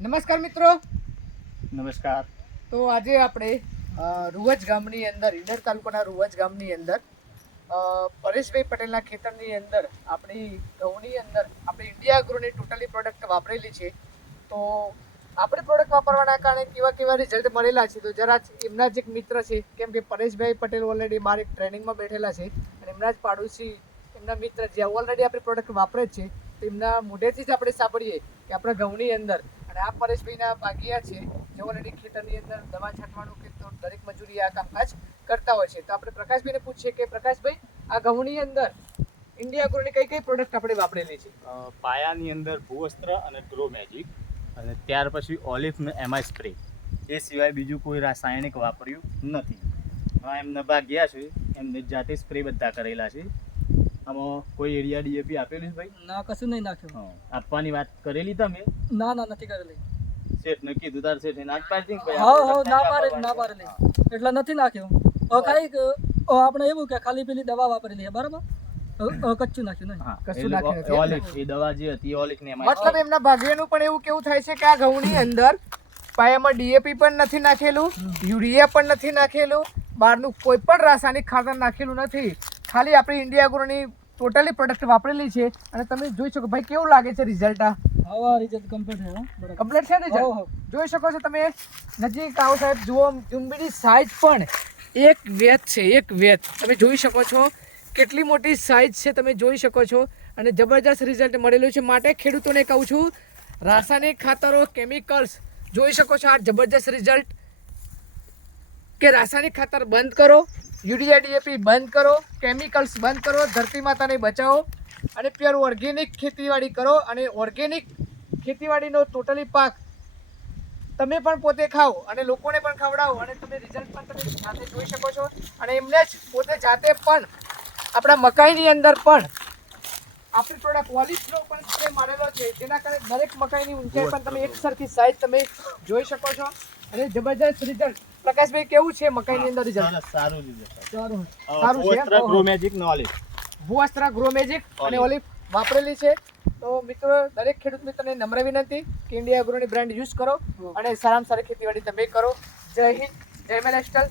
નમસ્કાર મિત્રો. નમસ્કાર. તો આજે આપણે રૂવજ ગામની અંદર, ઈડર તાલુકાના રૂવજ ગામની અંદર પરેશભાઈ પટેલના ખેતરની અંદર આપણી ઘઉંની અંદર આપણે ઇન્ડિયા એગ્રોની ટોટલી પ્રોડક્ટ વાપરેલી છે. તો આપણે પ્રોડક્ટ વાપરવાના કારણે કેવા રિઝલ્ટ મળેલા છે, તો જરા એમના જ એક મિત્ર છે, કેમ કે પરેશભાઈ પટેલ ઓલરેડી બહાર એક ટ્રેનિંગમાં બેઠેલા છે અને એમના જ પાડોશી એમના મિત્ર જે ઓલરેડી આપણી પ્રોડક્ટ વાપરે જ છે, તો એમના મોઢેથી જ આપણે સાંભળીએ કે આપણા ઘઉંની અંદર અને આ પરેશભાઈના ભાગિયા છે જે ઓલરેડી ખેતરની અંદર દવા છાંટવાનું કે તો દરેક મજૂરી આ કામકાજ કરતા હોય છે. તો આપણે પ્રકાશભાઈને પૂછીએ કે પ્રકાશભાઈ, આ ઘઉંની અંદર ઇન્ડિયા એગ્રોની કઈ પ્રોડક્ટ આપણે વાપરેલી છે? પાયાની અંદર ભૂવસ્ત્ર અને ગ્રો મેજિક, અને ત્યાર પછી ઓલિફ ને એમાં સ્પ્રે, એ સિવાય બીજું કોઈ રાસાયણિક વાપર્યું નથી. એમને ભાગ્યા છે, એમને જાતે સ્પ્રે બધા કરેલા છે. આમાં કોઈ એરિયા ડીએપી આપેલું છે ભાઈ? ના, કશું નહીં નાખ્યું. આપવાની વાત કરેલી તમે? ના નથી કરેલી. શેઠ ને કીધું તાર શેઠ ના પાડી ના પાડેલી એટલે નથી નાખ્યું. ખાલી આપણે એવું કે ખાલી પેલી દવા વાપરેલી છે, બરાબર? કચ્ચું નાખ્યું નહીં. કશું નાખ્યું નથી. ઓલિફ, એ દવા જે હતી ઓલિફ ને મતલબ એમના ભાગ્યનું પણ એવું કેવું થાય છે કે આ ઘઉંની અંદર પાયામાં ડીએપી પણ નથી નાખેલું, યુરિયા પણ નથી નાખેલું, બહારનું કોઈ પણ રાસાયણિક ખાતર નાખેલું નથી. ખાલી આપણી ઇન્ડિયા એગ્રોની ટોટલી પ્રોડક્ટ વાપરેલી છે અને તમે જોઈ શકો ભાઈ કેવું લાગે છે રિઝલ્ટ? હા, રિઝલ્ટ કમ્પ્લીટ છે. બરાબર, કમ્પ્લીટ છે રિઝલ્ટ. જોઈ શકો છો તમે, નજીક આવો સાહેબ, જુઓ ઉંબીની સાઈઝ પણ એક વેત છે, એક વેત તમે જોઈ શકો છો. કેટલી મોટી સાઈઝ છે તમે જોઈ શકો છો અને જબરજસ્ત રિઝલ્ટ મળેલું છે. માટે ખેડૂતોને કહું છું, રાસાયણિક ખાતરો, કેમિકલ્સ જોઈ શકો છો આ જબરજસ્ત રિઝલ્ટ, કે રાસાયણિક ખાતર બંધ કરો, યુરિયા ડીએપી બંધ કરો, કેમિકલ્સ બંધ કરો, ધરતી માતાને બચાવો અને પ્યોર ઓર્ગેનિક ખેતીવાડી કરો. અને ઓર્ગેનિક ખેતીવાડીનો ટોટલી પાક તમે પણ પોતે ખાઓ અને લોકોને પણ ખવડાવો અને તમે રિઝલ્ટ પણ તમે જાતે જોઈ શકો છો. અને એમને જ પોતે જાતે પણ આપણા મકાઈની અંદર પણ આપણી પ્રોડક્ટ ઓલિફનો પણ સ્પ્રે મારેલો છે, જેના કારણે દરેક મકાઈની ઊંચાઈ પણ તમે એક સરખી સાઈઝ તમે જોઈ શકો છો અને જબરજસ્ત રિઝલ્ટ. પ્રકાશભાઈ, કેવું છે મકાઈની અંદર રિઝલ્ટ? સારું રિઝલ્ટ, સારું ભૂવસ્ત્ર, ગ્રો મેજિક ને ઓલિફ, ભૂવસ્ત્ર, ગ્રો મેજિક અને ઓલિફ વાપરેલી છે. તો મિત્રો, દરેક ખેડૂત મિત્રને નમ્ર વિનંતી કે ઇન્ડિયા એગ્રોની બ્રાન્ડ યુઝ કરો અને સારામાં સારી ખેતીવાડી તમે કરો. જય હિન્દ, જય મહારાષ્ટ્ર.